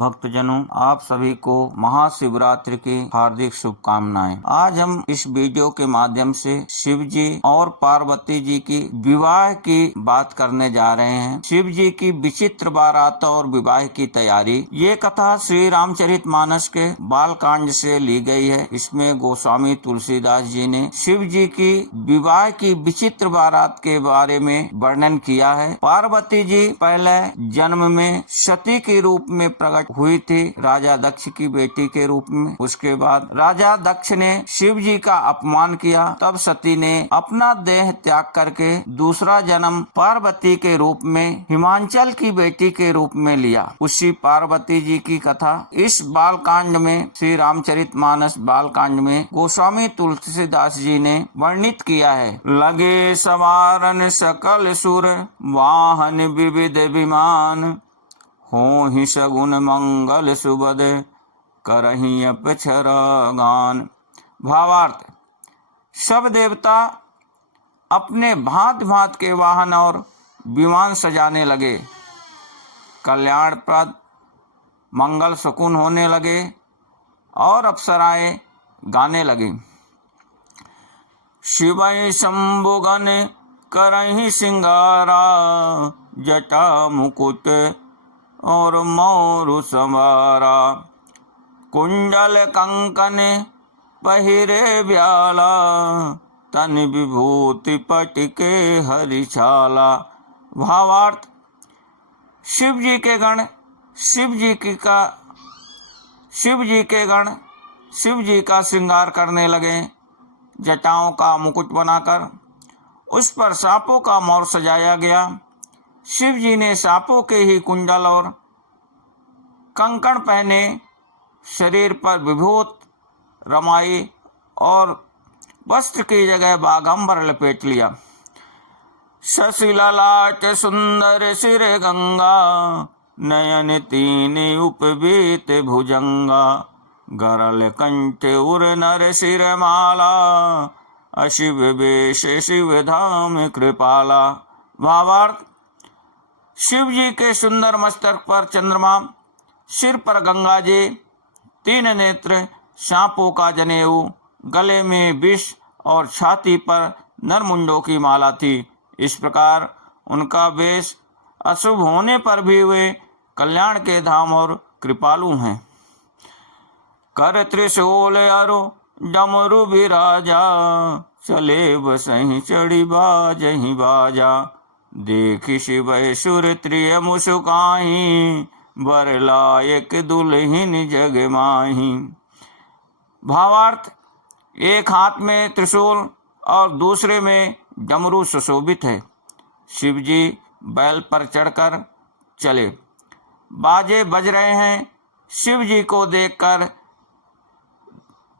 भक्तजनों, आप सभी को महाशिवरात्रि की हार्दिक शुभकामनाएं। आज हम इस वीडियो के माध्यम से शिव जी और पार्वती जी की विवाह की बात करने जा रहे हैं। शिव जी की विचित्र बारात और विवाह की तैयारी। ये कथा श्री रामचरितमानस के बाल कांड से ली गई है। इसमें गोस्वामी तुलसीदास जी ने शिव जी की विवाह की विचित्र बारात के बारे में वर्णन किया है। पार्वती जी पहले जन्म में सती के रूप में प्रकट हुई थी, राजा दक्ष की बेटी के रूप में। उसके बाद राजा दक्ष ने शिव जी का अपमान किया, तब सती ने अपना देह त्याग करके दूसरा जन्म पार्वती के रूप में हिमांचल की बेटी के रूप में लिया। उसी पार्वती जी की कथा इस बाल कांड में, श्री रामचरितमानस बाल कांड में गोस्वामी तुलसीदास जी ने वर्णित किया है। लगे सवारन सकल सुर, वाहन विविध विमान, हो ही सगुन मंगल सुबद, करही अपक्षर गान। भावार्थ, सब देवता अपने भांत भांत के वाहन और विमान सजाने लगे, कल्याणप्रद मंगल शकुन होने लगे और अप्सराएं गाने लगी। शिवै शंभुगन करहि सिंगारा, जटा मुकुट और मोरु संवारा, कुंडल कंकन पहिरे ब्याला, तन विभूति पटिके हरिछाला। भावार्थ, शिव जी के गण शिव जी का श्रृंगार करने लगे। जटाओं का मुकुट बनाकर उस पर सांपों का मोर सजाया गया। शिव जी ने सांपों के ही कुंडल और कंकण पहने, शरीर पर विभूत रमाई और वस्त्र की जगह बागंबर लपेट लिया। शशि ललाट सुंदर सिर गंगा, नयन तीन उपवीत भुजंगा, गरल कंठ उर नर सिर माला, अशिव वेश शिव धाम कृपाला। भावार्थ, शिव जी के सुंदर मस्तक पर चंद्रमा, सिर पर गंगा जी, तीन नेत्र, सांपों का जनेऊ, गले में विष और छाती पर नरमुंडों की माला थी। इस प्रकार उनका वेश अशुभ होने पर भी वे कल्याण के धाम और कृपालु हैं। कर त्रिशूल अरु डमरु बिराजा, चले बसहि चढ़ी बाजहि बाजा, देखि शिव सुर त्रिय मुसुकाहि, बर लायक दुल्हिन जग माही। भावार्थ, एक हाथ में त्रिशूल और दूसरे में डमरू सुशोभित है। शिव जी बैल पर चढ़कर चले, बाजे बज रहे हैं। शिव जी को देखकर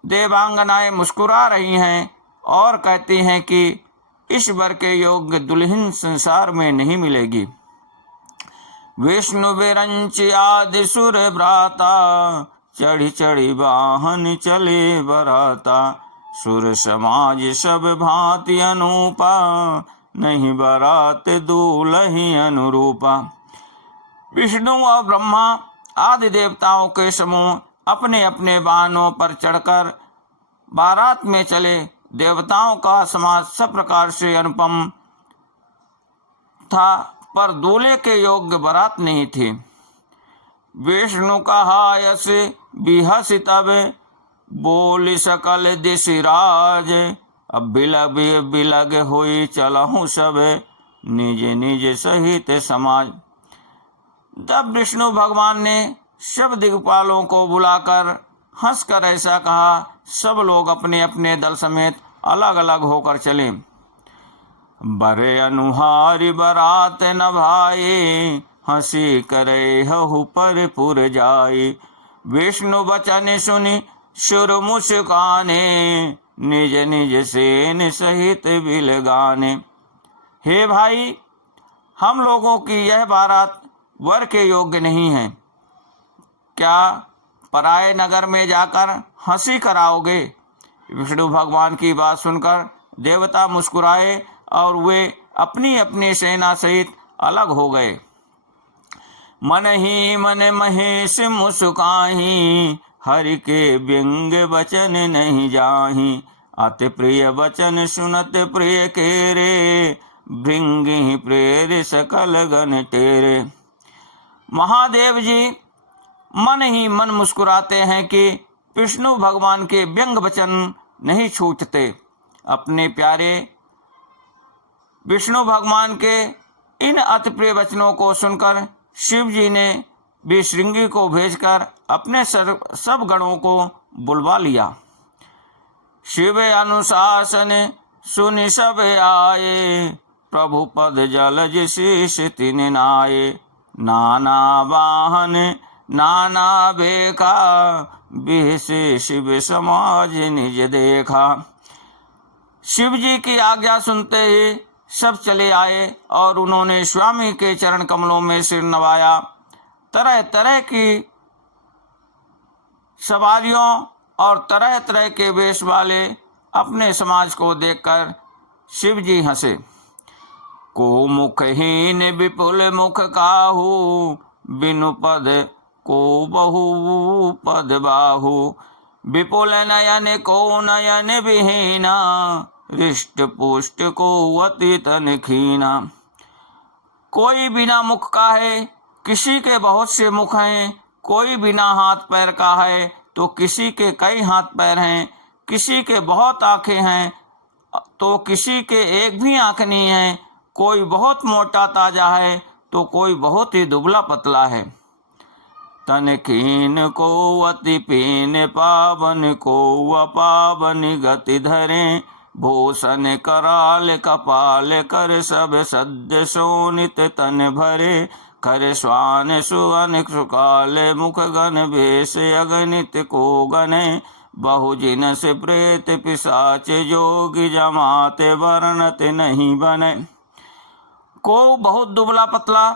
देवांगनाएं मुस्कुरा रही हैं और कहती हैं कि इस वर के योग्य दुल्हन संसार में नहीं मिलेगी। विष्णु विरंच आदि सुर भ्राता, चढ़ी चढ़ी वाहन चले बराता, सुर समाज सब भांति अनूपा, नहीं बरात दूल्ही अनुरूपा। विष्णु और ब्रह्मा आदि देवताओं के समूह अपने अपने वाहनों पर चढ़कर बारात में चले। देवताओं का समाज सब प्रकार से अनुपम था, पर दूल्हे के योग्य बारात नहीं थी। विष्णु कहा यस बिहस तब, बोली सकल दिशिराज, अब बिलग होई चलहु सब, निज निज सहित समाज। तब विष्णु भगवान ने सब दिग्पालों को बुलाकर हंसकर ऐसा कहा, सब लोग अपने अपने दल समेत अलग अलग होकर चले। बरे अनुहारी बरात न भाए, हंसी करे हहु पर पुर जाए, विष्णु बचन सुनि सुर मुस्काने, निज निज सेन सहित बिल गाने। हे भाई, हम लोगों की यह बारात वर के योग्य नहीं है। क्या पराये नगर में जाकर हंसी कराओगे? विष्णु भगवान की बात सुनकर देवता मुस्कुराए और वे अपनी अपनी सेना सहित अलग हो गए। मन ही मन महेश मुस्काही, हरि के व्यंग वचन नहीं जाही। अति प्रिय वचन सुनत प्रिय केरे, भृंगी प्रेर सकल गण टेरे। महादेव जी मन ही मन मुस्कुराते हैं कि विष्णु भगवान के व्यंग वचन नहीं छूटते। अपने प्यारे विष्णु भगवान के इन अति प्रिय वचनों को सुनकर शिव जी ने भी श्रृंगी को भेजकर अपने सब गणों को बुलवा लिया। शिव अनुशासन सुनि सब आए, प्रभु पद जलज शीश तिन नाये। नाना वाहन नाना बेखा, बिहसे शिव समाज निज देखा। शिव जी की आज्ञा सुनते ही सब चले आए और उन्होंने स्वामी के चरण कमलों में सिर नवाया। तरह तरह की सवारियों और तरह तरह के वेश वाले अपने समाज को देखकर शिव जी हंसे। को मुखहीन विपुल मुख काहू, बिनु पद को बहु पद बाहु। विपुल नयन को नयन विहीना, हृष्ट पुष्ट को अति तन खीना। कोई बिना मुख का है, किसी के बहुत से मुख हैं। कोई बिना हाथ पैर का है तो किसी के कई हाथ पैर हैं। किसी के बहुत आंखें हैं तो किसी के एक भी आंख नहीं है। कोई बहुत मोटा ताजा है तो कोई बहुत ही दुबला पतला है। तन खीन को अति पीन, पावन को अपावन गति धरे। भूषण कराल कपाल कर, सब सद्य शोणित तन भरे। कर स्वान सुवन सुकाल, मुख गण भेष अगणित को गणे। बहुजिन से प्रेत पिशाच, जोगी जमात वर्णत नहीं बने। को बहुत दुबला पतला,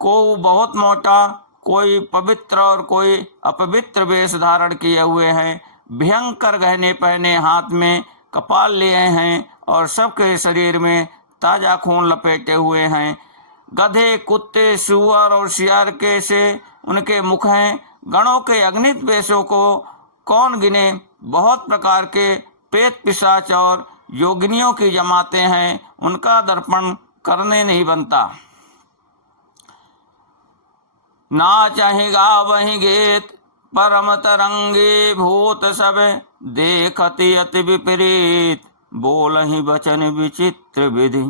को बहुत मोटा, कोई पवित्र और कोई अपवित्र वेश धारण किए हुए हैं। भयंकर गहने पहने, हाथ में कपाल लिए हैं और सबके शरीर में ताजा खून लपेटे हुए हैं। गधे, कुत्ते, सुअर और सियार के से उनके मुख हैं। गणों के अगणित वेशों को कौन गिने। बहुत प्रकार के प्रेत पिशाच और योगिनियों की जमातें हैं, उनका दर्पण करने नहीं बनता। ना चाहे गावहि गीत, परम तरंगे भूत सब। देखति अति विपरीत, बोलहि वचन विचित्र विधि।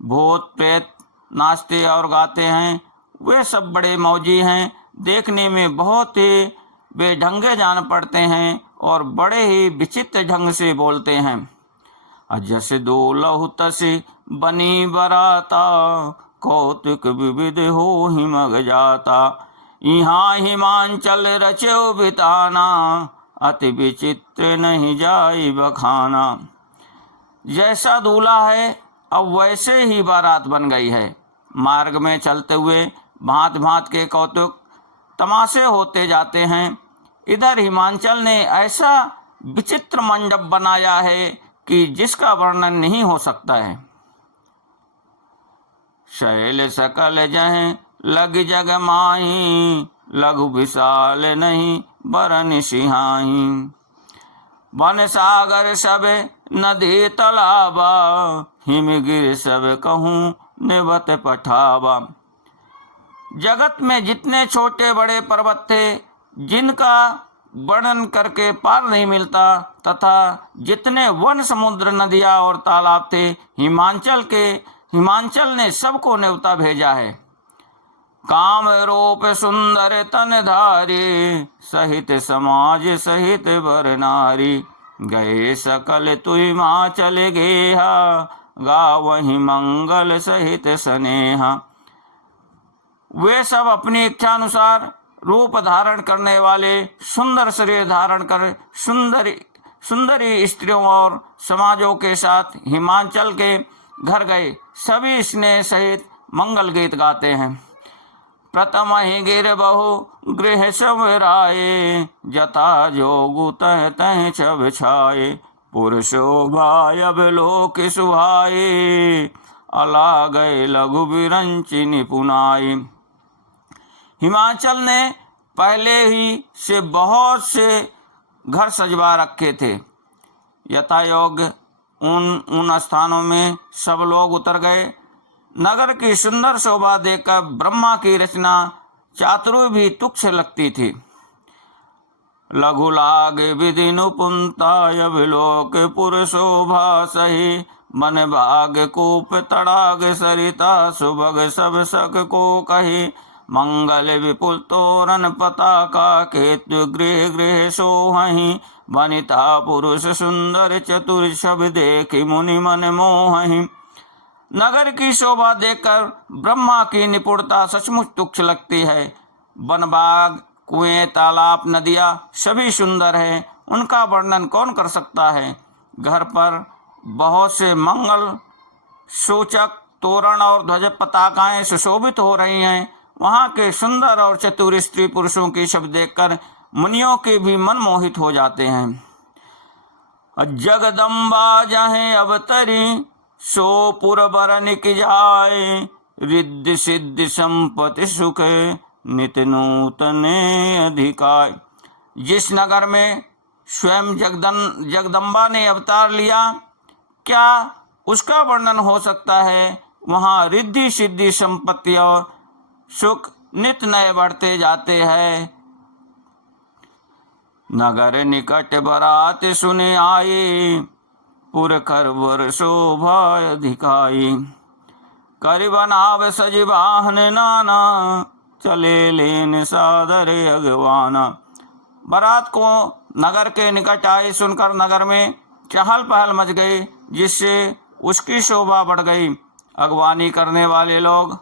भूत प्रेत नाचते और गाते हैं, वे सब बड़े मौजी हैं। देखने में बहुत ही बेढंगे जान पड़ते हैं और बड़े ही विचित्र ढंग से बोलते हैं। अजस दो लहु तसी बनी बराता, कौतुक विविध हो हिमग जाता। यहाँ हिमांचल रचो बिताना, अति विचित्र नहीं जाई बखाना। जैसा दूल्हा है अब वैसे ही बारात बन गई है। मार्ग में चलते हुए भांत भांत के कौतुक तमाशे होते जाते हैं। इधर हिमांचल ने ऐसा विचित्र मंडप बनाया है कि जिसका वर्णन नहीं हो सकता है। शैल सकल जह लग जग माही, लघु विशाल नहीं बरन सिहाही। वन सागर सब नदी तालाबा, हिमगिर सब कहूँ निवत पठावा। जगत में जितने छोटे बड़े पर्वत थे, जिनका वर्णन करके पार नहीं मिलता, तथा जितने वन समुद्र नदियाँ और तालाब थे, हिमांचल ने सबको न्योता भेजा है। काम रूप सुंदर तन धारी, सहित समाज सहित वर नारी। गए सकल तुई हिमाचल गेहा, गावहि मंगल सहित स्नेहा। वे सब अपनी इच्छा अनुसार रूप धारण करने वाले, सुंदर शरीर धारण कर सुंदरी स्त्रियों और समाजों के साथ हिमांचल के घर गए। सभी स्नेह सहित मंगल गीत गाते हैं। प्रथम ही गिर बहु गृह संवराये, जता जोगु तह तह छब छाये। पुरुषोभाय अवलोक सुहाये, अला गए लघु विरंचि निपुनाये। हिमाचल ने पहले ही से बहुत से घर सजवा रखे थे। यथायोग्य उन स्थानों में सब लोग उतर गए। नगर की सुंदर शोभा देखकर ब्रह्मा की रचना चातुर्य भी तुच्छ लगती थी। लघु लाग विधि नुपुंताय विलोक पुर शोभा सही, मन भाग कूप तड़ाग सरिता सुभग सब सक को कही, मंगल विपुल तोरण पताका केतु गृह गृह सोहहि, वनिता पुरुष सुंदर चतुर सब देखि मुनि मन मोहहि। नगर की शोभा देखकर ब्रह्मा की निपुणता सचमुच तुच्छ लगती है। वन बाग कुएं तालाब नदियाँ सभी सुंदर हैं, उनका वर्णन कौन कर सकता है। घर पर बहुत से मंगल सूचक तोरण और ध्वज पताकाएं सुशोभित हो रही हैं। वहाँ के सुंदर और चतुर स्त्री पुरुषों की शब्द देखकर मुनियों के भी मन मोहित हो जाते हैं। जगदम्बा जहें अवतरी सो पुर बरन की जाए, रिद्धि सिद्धि संपत्ति सुख नित नूतने अधिकाय। जिस नगर में स्वयं जगदम्बा ने अवतार लिया, क्या उसका वर्णन हो सकता है। वहाँ रिद्धि सिद्धि संपत्ति और सुख नित नए बढ़ते जाते हैं। नगर निकट बरात सुने आए, पुर करवर शोभा अधिकाई, कर बनाव सज वाहन नाना, चले लेन सादर अगवाना। बारात को नगर के निकट आए सुनकर नगर में चहल पहल मच गई, जिससे उसकी शोभा बढ़ गई। अगवानी करने वाले लोग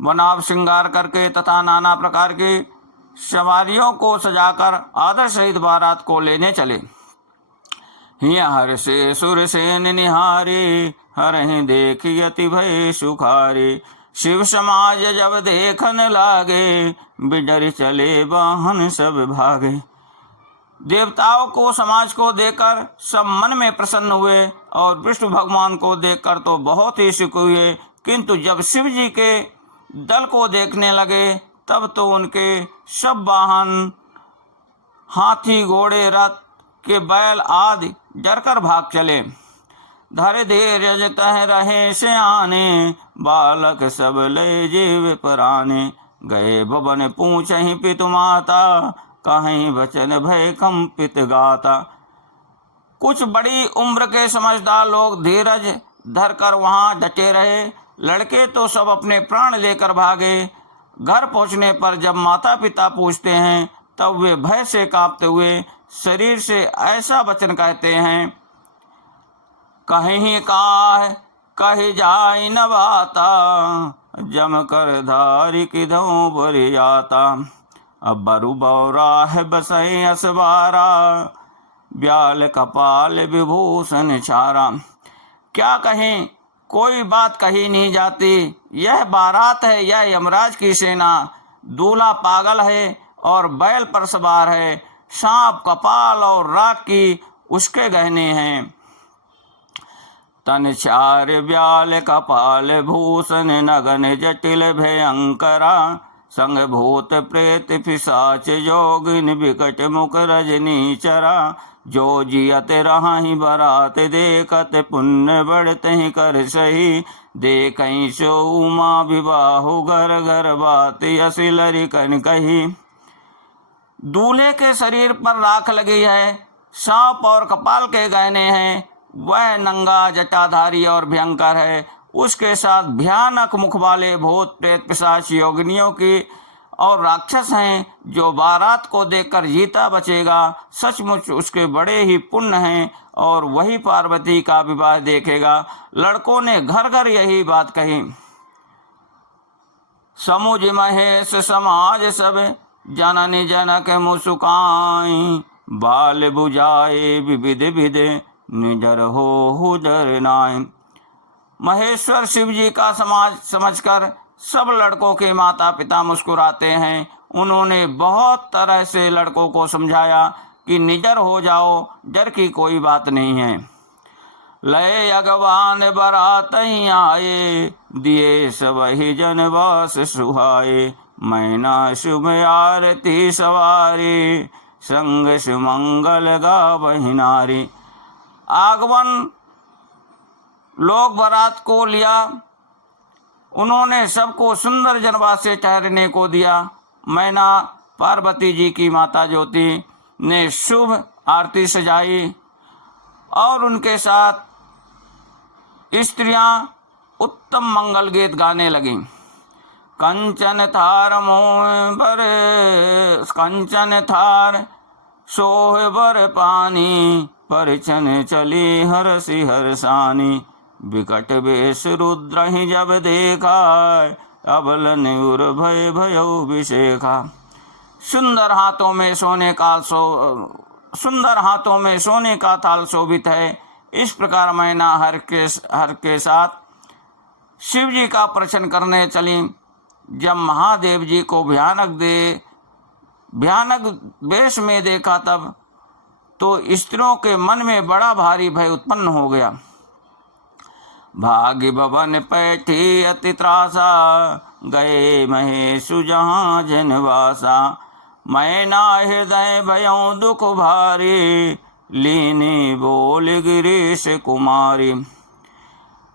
बनाव श्रृंगार करके तथा नाना प्रकार की सवारियों को सजाकर आदर सहित बारात को लेने चले। हिया हर से सुर सेन निहारे, हरहि देखि अति भय सुखारे, शिव समाज जब देखन लागे, बिडर चले वाहन सब भागे। देवताओं को समाज को देखकर सब मन में प्रसन्न हुए और विष्णु भगवान को देखकर तो बहुत ही सुख हुए, किंतु जब शिव जी के दल को देखने लगे तब तो उनके सब वाहन हाथी घोड़े रथ के बैल आदि डरकर भाग चले। धर धीरज तह रहे सयाने, बालक सब ले जीव पराने, गए भवन पूछहि पितु माता, कहीं वचन भय कंपित गाता। कुछ बड़ी उम्र के समझदार लोग धीरज धरकर वहां डटे रहे। लड़के तो सब अपने प्राण लेकर भागे। घर पहुंचने पर जब माता पिता पूछते हैं तब वे भय से कांपते हुए शरीर से ऐसा वचन कहते हैं, कहीं काह कही जाय न बाता, जम कर धारी किधों बर जाता। अब बरु बौरा है बसई असबारा, ब्याल कपाल विभूषण छारा। क्या कहें, कोई बात कही नहीं जाती। यह बारात है, यह यमराज की सेना। दूल्हा पागल है और बैल पर सवार है। सांप कपाल और राख की उसके गहने हैं। तन चार ब्याल कपाल भूषण, नगन जटिल भयंकरा, संग भूत प्रेत पिशाच जोगिन, विकट मुख रजनी चरा। जो जियत रहाहि बरात देखत, पुण्य बढ़ते ही कर सही, देखई सो उमा विवाहु घर घर बात असी लरिकन कही। दूल्हे के शरीर पर राख लगी है, सांप और कपाल के गहने हैं। वह नंगा जटाधारी और भयंकर है। उसके साथ भयानक मुख वाले भूत प्रेत पिशाच योगिनियों की और राक्षस हैं। जो बारात को देखकर जीता बचेगा, सचमुच उसके बड़े ही पुण्य हैं और वही पार्वती का विवाह देखेगा। लड़कों ने घर घर यही बात कही। समुझ महेश समाज सब, जननी जनक मुसुकाई, बाल बुझाए विविध विध, निडर हो डर नाय। महेश्वर शिव जी का समाज समझकर सब लड़कों के माता पिता मुस्कुराते हैं। उन्होंने बहुत तरह से लड़कों को समझाया कि निडर हो जाओ, डर की कोई बात नहीं है। लय अगवान बरात आए, दिए सब ही जनवास सुहाए, मैना शुभ आरती सवारी, संग सुमंगल गावहि नारी। आगमन लोग बारात को लिया, उन्होंने सबको सुंदर जनवास से ठहरने को दिया। मैना पार्वती जी की माता ज्योति ने शुभ आरती सजाई और उनके साथ स्त्रियां उत्तम मंगल गीत गाने लगीं। कंचन थार मोह बर, कंचन थार सोह बर पानी, परिछन चली हरसि हरसानी। विकट वेश रुद्र ही जब देखा, अबल निउर भय भयो विशेखा। सुंदर हाथों में सोने का थाल शोभित है। इस प्रकार मैना हर के साथ शिव जी का प्रश्न करने चली। जब महादेव जी को भयानक वेश में देखा तब तो स्त्रियों के मन में बड़ा भारी भय उत्पन्न हो गया। भाग्य भवन पैठी अति त्रासा, गए महेशु जहाँ जनवासा। मैना हृदय भयों दुख भारी, लीनी बोल गिरीश कुमारी।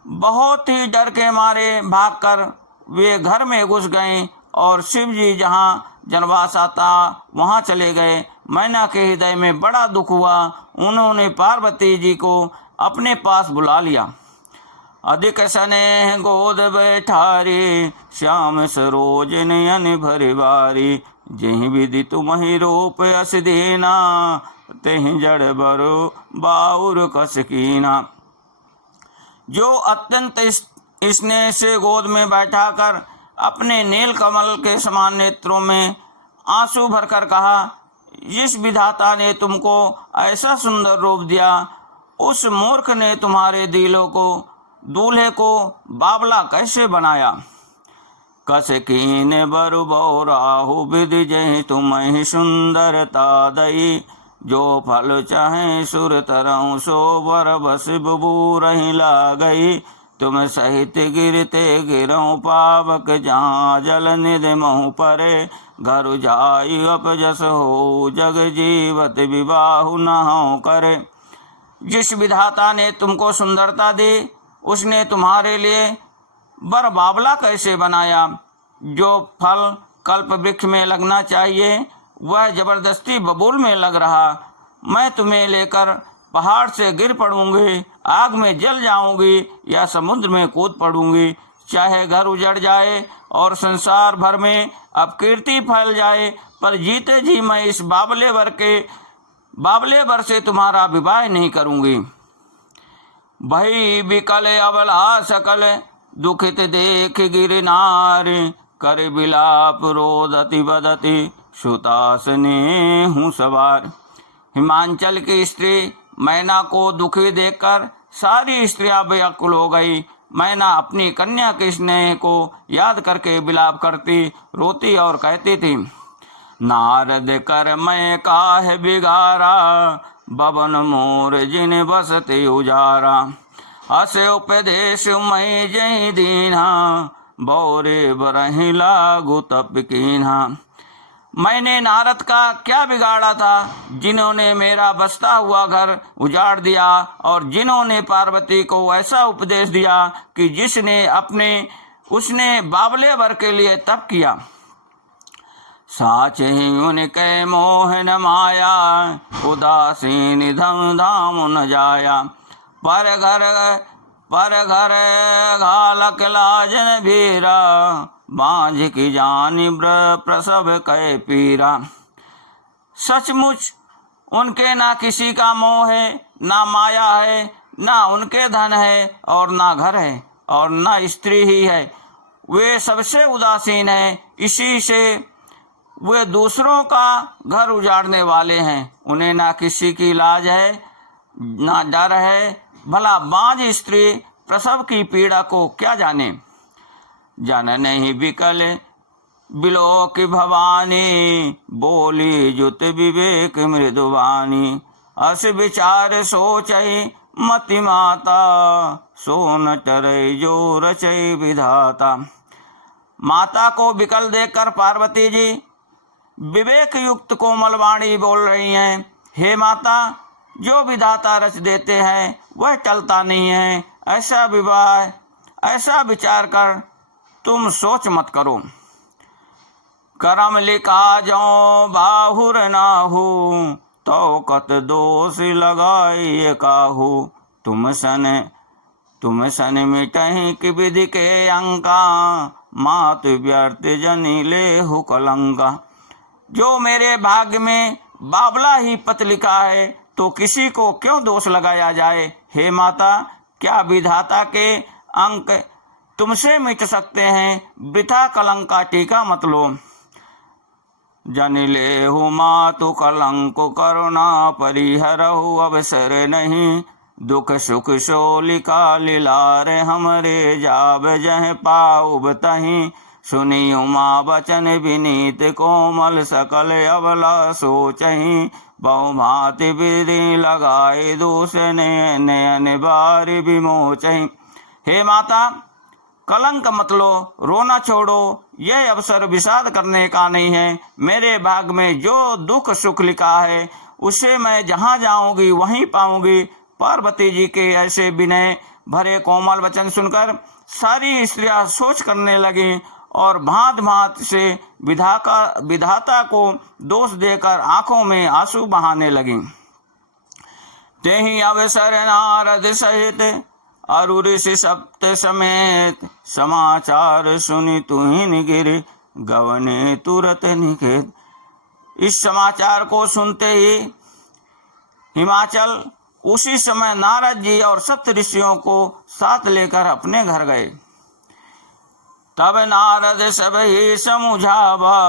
बहुत ही डर के मारे भागकर वे घर में घुस गए और शिव जी जहाँ जनवासा था वहाँ चले गए। मैना के हृदय में बड़ा दुख हुआ। उन्होंने पार्वती जी को अपने पास बुला लिया। अधिक स्नेह गोद बैठारी, श्याम सरोज नयन भरि बारी। जेहि विधि तुम्हि रूप अस दीना, तेहि जड़ बरो बाउर कस कीना। जो अत्यंत स्नेह से गोद में बैठाकर अपने नील कमल के समान नेत्रों में आंसू भरकर कहा, जिस विधाता ने तुमको ऐसा सुंदर रूप दिया, उस मूर्ख ने तुम्हारे दूल्हे को बाबला कैसे बनाया। कस कीन बरु बहुराहु विधि, जहि तुम्हि सुंदरता दई। जो फल चाहे सुर तरऊ, सो वर बस बबूरहि लागई। तुम सहित गिरते गिरऊँ पावक, जहाँ जल निधि महु परे। घर जाई अपजस हो, जग जीवत विबाहु नहु करे। जिस विधाता ने तुमको सुंदरता दी, उसने तुम्हारे लिए बर बाबला कैसे बनाया। जो फल कल्प वृक्ष में लगना चाहिए, वह जबरदस्ती बबूल में लग रहा। मैं तुम्हें लेकर पहाड़ से गिर पड़ूंगी, आग में जल जाऊंगी या समुद्र में कूद पड़ूंगी। चाहे घर उजड़ जाए और संसार भर में अपकीर्ति फैल जाए, पर जीते जी मैं इस बाबले वर से तुम्हारा विवाह नहीं करूंगी। भई बिकल अबला सकल, दुखित देख गिरनार। कर बिलाप रोदति बदति, सुतासने हूँ सवार। हिमांचल की स्त्री मैना को दुखी देखकर सारी स्त्रियां व्याकुल हो गई। मैना अपनी कन्या के स्नेह को याद करके विलाप करती, रोती और कहती थी, नारद कर मैं काहे बिगारा। बवन मोर जिन बसते उजारा। असे उपदेश मैं जय दीना, बौरे बरहि लागू तप कीन्हा। मैंने नारद का क्या बिगाड़ा था, जिन्होंने मेरा बसता हुआ घर उजाड़ दिया और जिन्होंने पार्वती को ऐसा उपदेश दिया कि उसने बाबले वर के लिए तप किया। साच ही उनके मोह न माया, उदासीन धम धाम न जाया। पर घर घालक लाजन भीरा, बांझ की जानी प्रसव कै पीरा। सचमुच उनके ना किसी का मोह है, ना माया है, ना उनके धन है और ना घर है और ना स्त्री ही है। वे सबसे उदासीन है, इसी से वे दूसरों का घर उजाड़ने वाले हैं। उन्हें ना किसी की लाज है, ना डर है। भला बांझ स्त्री प्रसव की पीड़ा को क्या जाने। जन नहीं बिकल बिलोक भवानी, बोली जुत विवेक मृदुवानी। अस विचार सोचई मति माता, सोन चरई जो रचई विधाता। माता को विकल देखकर पार्वती जी विवेक युक्त कोमल वाणी बोल रही हैं, हे माता, जो विधाता रच देते हैं वह टलता नहीं है। ऐसा विचार कर तुम सोच मत करो। करम लिखा जो बाहुर नाहू, तो कत दोष लगाई काहू। तुम सन मिटहि कि विधि के अंका, मात व्यर्थ जनि लेहु कलंका। जो मेरे भाग्य में बाबला ही पत लिखा है तो किसी को क्यों दोष लगाया जाए। हे माता, क्या विधाता के अंक तुमसे मिट सकते हैं? वृथा कलंक का टीका मत लो। जनि लेहु मातु कलंक करुणा परिहरहु अवसर नहीं। दुख सुख सो लिखा लीलार हमरे, जाब जह पाउब तहीं। सुनी उमा बचन विनीत कोमल, सकल अबला सोचहि। बहु भांति विधि लगाए दोष, नयन बारि विमोचहि। हे माता, कलंक मत लो, रोना छोड़ो। यह अवसर विषाद करने का नहीं है। मेरे भाग में जो दुख सुख लिखा है उसे मैं जहाँ जाऊंगी वहीं पाऊंगी। पार्वती जी के ऐसे विनय भरे कोमल वचन सुनकर सारी स्त्रियां सोच करने लगी और भांत भांत से विधाता को दोष देकर आंखों में आंसू बहाने लगी। तेहि अवसर नारद सहित अरु ऋषि सप्त समेत, समाचार सुनि तुहिन गिर गवने तुरत निकेत। इस समाचार को सुनते ही हिमाचल उसी समय नारद जी और सप्त ऋषियों को साथ लेकर अपने घर गए। तब नारद सब ही समुझावा,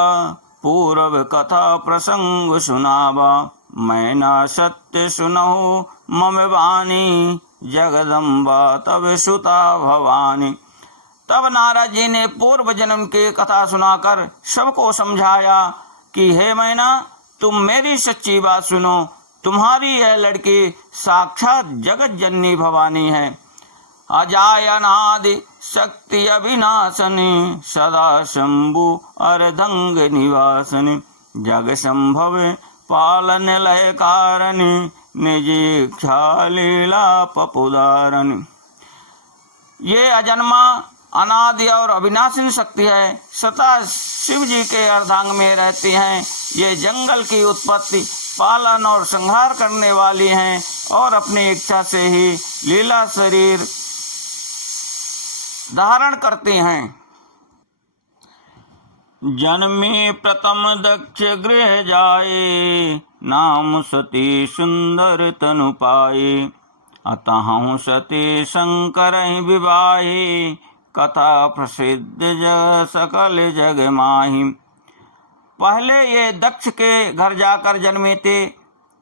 पूर्व कथा प्रसंग सुनावा। मैं ना सत्य सुनहु मम वाणी, जगदम्बा तब सुता भवानी। तब नारद जी ने पूर्व जन्म की कथा सुनाकर सबको समझाया कि हे मैना, तुम मेरी सच्ची बात सुनो। तुम्हारी यह लड़की साक्षात जगत जननी भवानी है। अजाय अनादि शक्ति अविनाशनी, सदा शंभु अर्धंग निवासनी। जग संभव पालन लय कारणि, निज इच्छा लीला पपुदारनि। ये अजन्मा अनादि और अविनाशी शक्ति है, सदा शिव जी के अर्धांग में रहती हैं। ये जंगल की उत्पत्ति, पालन और संहार करने वाली हैं और अपनी इच्छा से ही लीला शरीर धारण करती हैं। जन्मी प्रथम दक्ष गृह जाए, नाम सती सुंदर तनु पाए। अतः सती शंकर विवाही, कथा प्रसिद्ध जग सकल जग माही। पहले ये दक्ष के घर जाकर जन्मे थे,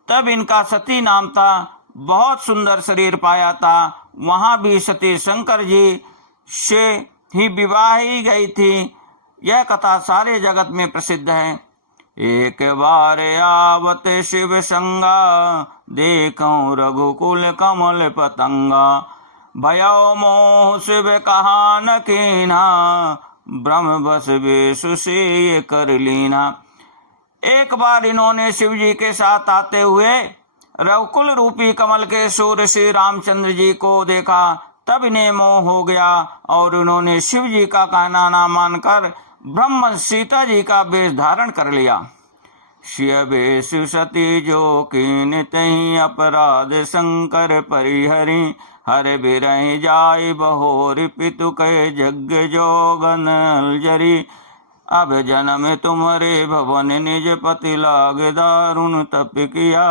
तब इनका सती नाम था। बहुत सुंदर शरीर पाया था। वहाँ भी सती शंकर जी से ही विवाह ही गई थी। यह कथा सारे जगत में प्रसिद्ध है। एक बार आवत शिव संगा, देखऊं रघुकुल कमल पतंगा। भयो मोह शिव कहा न कीना, ब्रह्म बस बेसु से ये कर लीना। एक बार इन्होंने शिव जी के साथ आते हुए रघुकुल रूपी कमल के सूर्य श्री रामचंद्र जी को देखा। तब इन्हें मोह हो गया और उन्होंने शिव जी का कहना न मानकर ब्रह्म सीता जी का वेश धारण कर लिया। शिव वेश सती जो कीन तहि, अपराध शंकर परिहरि। हर बिरहि जाय बहोर, पितु कहे यज्ञ जोगन जरी। अब जन्म तुम्हारे भवन, निज पति लाग दारुण तप किया।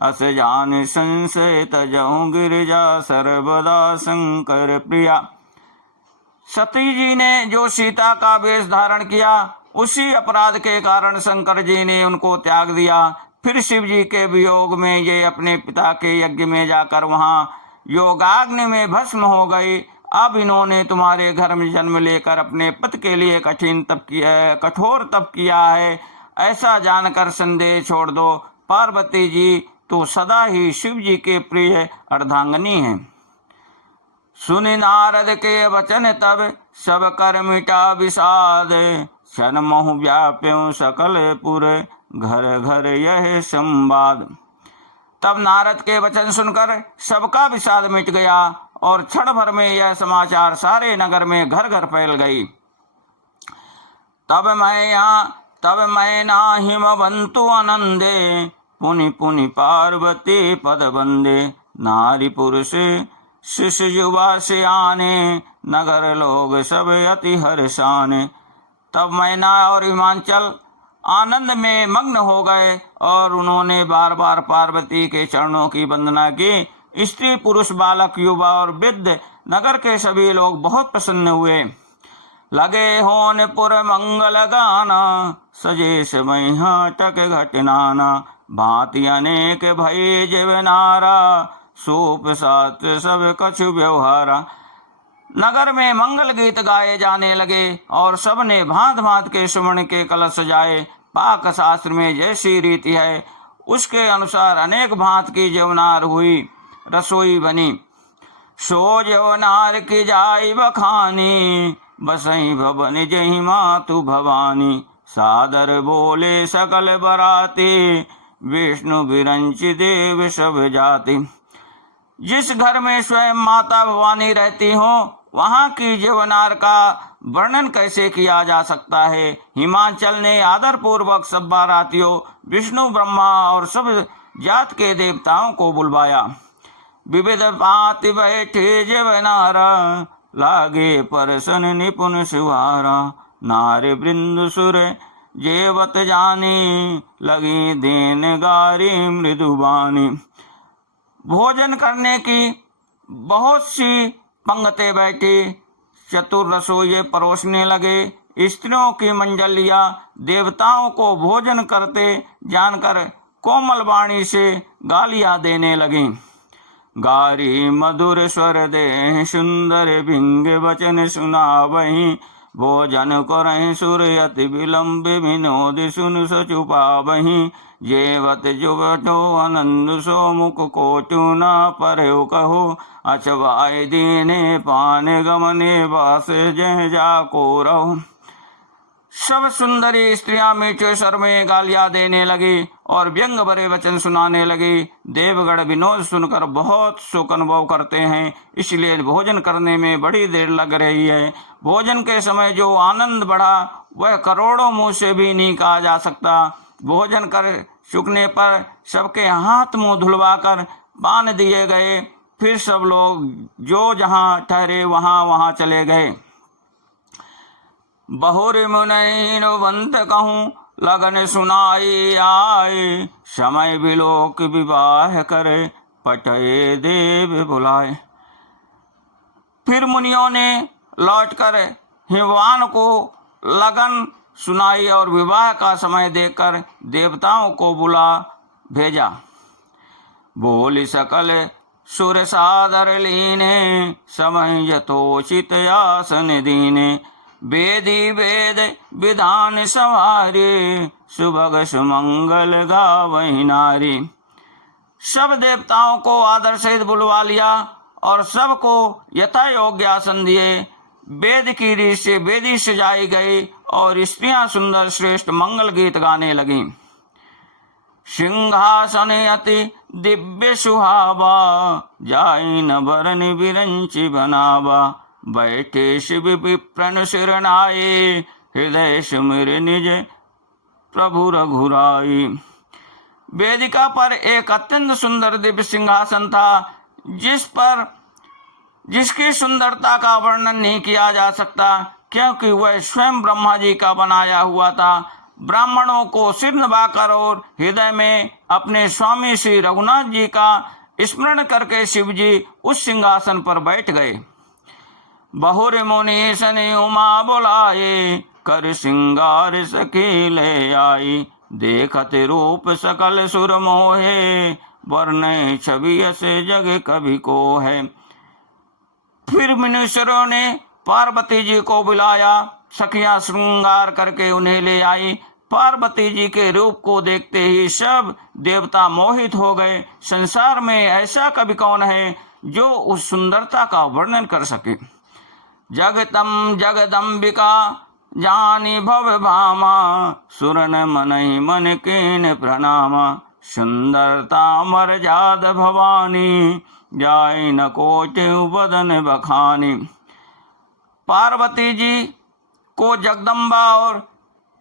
अस जान संशय तजहु गिरिजा, सर्वदा शंकर प्रिया। सती जी ने जो सीता का वेश धारण किया, उसी अपराध के कारण शंकर जी ने उनको त्याग दिया। फिर शिव जी के वियोग में ये अपने पिता के यज्ञ में जाकर वहाँ योगाग्नि में भस्म हो गई। अब इन्होंने तुम्हारे घर में जन्म लेकर अपने पति के लिए कठोर तप किया है। ऐसा जानकर संदेह छोड़ दो। पार्वती जी तो सदा ही शिव जी के प्रिय अर्धांगिनी हैं। सुनि नारद के वचन तब, सब कर मिटा विषाद, क्षण मोह व्याप्यों सकल पुर, घर घर यह संवाद। तब नारद के वचन सुनकर सबका विषाद मिट गया और क्षण भर में यह समाचार सारे नगर में घर घर फैल गई। तब मैं नाहिम बंतु आनंदे, पुनि पुनि पार्वती पद बंदे। नारी पुरुष शिशु युवा सियाने, नगर लोग सब अति हर्षाने। तब मैना और हिमांचल आनंद में मग्न हो गए और उन्होंने बार बार पार्वती के चरणों की वंदना की। स्त्री पुरुष बालक युवा और वृद्ध नगर के सभी लोग बहुत प्रसन्न हुए। लगे होन पुर मंगल गाना, सजे समय टक घटनाना। भांति अनेक भय जीवनारा, सूप सात सब कछु व्यवहारा। नगर में मंगल गीत गाए जाने लगे और सबने भांत भांत के सुवर्ण के कलश सजाए। पाक शास्त्र में जैसी रीति है उसके अनुसार अनेक भांत की जवनार हुई, रसोई बनी। सो जवनार की जाई बखानी, बसई भवन जही मातु भवानी। सादर बोले सकल बराती, विष्णु विरंच देव सब जाति। जिस घर में स्वयं माता भवानी रहती हो वहां की जवनार का वर्णन कैसे किया जा सकता है। हिमांचल ने आदर पूर्वक सब बारातियों, विष्णु ब्रह्मा और सब जात के देवताओं को बुलवाया। विविध भांति बैठे जवनारा, लागे परसन निपुण सुहारा। नारी वृंद सुर जेवत जानी, लगी देन गारी मृदुबानी। भोजन करने की बहुत सी पंक्तें बैठी, चतुर रसोइये परोसने लगे। स्त्रियों की मंजलियां देवताओं को भोजन करते जानकर कोमल वाणी से गालियां देने लगीं। गारी मधुर स्वर दे, सुंदर भिंग वचन सुनावहीं। भोजन करहीं सुर अति विलंब, विनोद सुन सचुपावहीं। जेवत जुगटो आनंद सो, मुख कोटु न परयो कहो। अचवाय दीने पान गमने, वास जह जाको रहो। सब सुंदरी स्त्रियां मीठे स्वर में गालियां देने लगी और व्यंग भरे वचन सुनाने लगी। देवगण विनोद सुनकर बहुत सुख अनुभव करते हैं, इसलिए भोजन करने में बड़ी देर लग रही है। भोजन के समय जो आनंद बढ़ा वह करोड़ों मुंह से भी नहीं कहा जा सकता। भोजन कर चुकने पर सबके हाथ मुंह धुलवाकर पान दिए गए। फिर सब लोग जो जहां ठहरे वहां चले गए। बहुर मुनैन बंत कहूँ, लगन सुनाई आए। समय विलोक विवाह करे, पटये देव बुलाए। फिर मुनियों ने लौटकर हिमवान को लगन सुनाई और विवाह का समय देखकर देवताओं को बुला भेजा। बोली सकल सुर सादर लीने, समय यथोचित आसन दीने। वेदी वेद विधान संवारे, सुभग सुमंगल गावहीं नारी। सब देवताओं को आदर सहित बुलवा लिया और सबको यथा योग्य आसन दिए। वेद की रीत से वेदी सजाई गई और स्त्रियां सुंदर श्रेष्ठ मंगल गीत गाने लगीं। सिंहासन अति दिव्य सुहावा, जाई न बरन विरंचि बनावा। बैठे शिव विप्रन सिरनाए, हृदय सुमिर निज प्रभु रघुराई। वेदिका पर एक अत्यंत सुंदर दिव्य सिंहासन था, जिसकी सुंदरता का वर्णन नहीं किया जा सकता, क्योंकि वह स्वयं ब्रह्मा जी का बनाया हुआ था। ब्राह्मणों को सिर नवाकर और हृदय में अपने स्वामी श्री रघुनाथ जी का स्मरण करके शिव जी उस सिंहासन पर बैठ गए। बहुर मुनि सने उमा बुलाए, कर सिंगार सखी ले आई। देखत रूप सकल सुर मोहे, वर्ण छवि से जग कभी को है। फिर मुनीश्वरों ने पार्वती जी को बुलाया। सखियां श्रृंगार करके उन्हें ले आई। पार्वती जी के रूप को देखते ही सब देवता मोहित हो गए। संसार में ऐसा कवि कौन है जो उस सुंदरता का वर्णन कर सके। जगतम जगदम्बिका जानी भव भामा, सुरन मनहि मन कीन प्रणामा। सुंदरता मर्याद भवानी, जाय न कोटिउ बदन बखानी। पार्वती जी को जगदम्बा और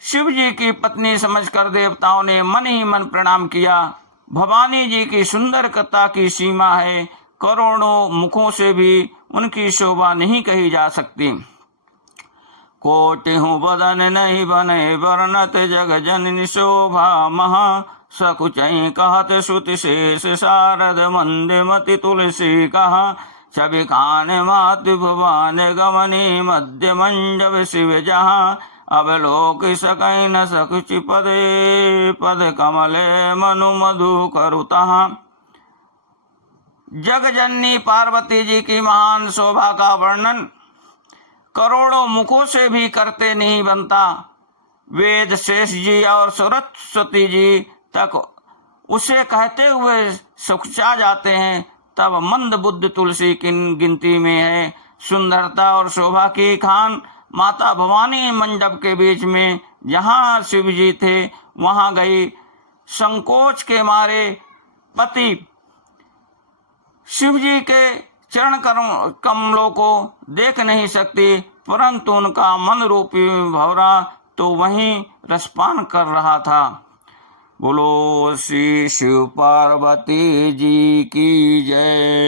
शिव जी की पत्नी समझकर देवताओं ने मन ही मन प्रणाम किया। भवानी जी की सुंदरता की सीमा है, करोड़ों मुखों से भी उनकी शोभा नहीं कही जा सकती। कोटिहु बदन नहीं बने वर्णत, जग जननी शोभा महा। सकुचई कहत श्रुति शेष शारद, मंदमति तुलसी कहा। छवि खान मातु भुवन गमनी, मध्य मंजब शिव जहाँ। अब लोक सकई न सकुचि पदे, पद कमले मनु मधु करु तहाँ। जग जननी पार्वती जी की महान शोभा का वर्णन करोड़ों मुखों से भी करते नहीं बनता। वेद शेष जी और सरस्वती जी तक उसे कहते हुए सकुचा जाते हैं, तब मंद बुद्ध तुलसी की गिनती में है। सुंदरता और शोभा की खान माता भवानी मंडप के बीच में जहाँ शिव जी थे वहां गई। संकोच के मारे पति शिव जी के चरण कमलों को देख नहीं सकती, परंतु उनका मन रूपी भंवरा तो वहीं रसपान कर रहा था। बोलो श्री शिव पार्वती जी की जय।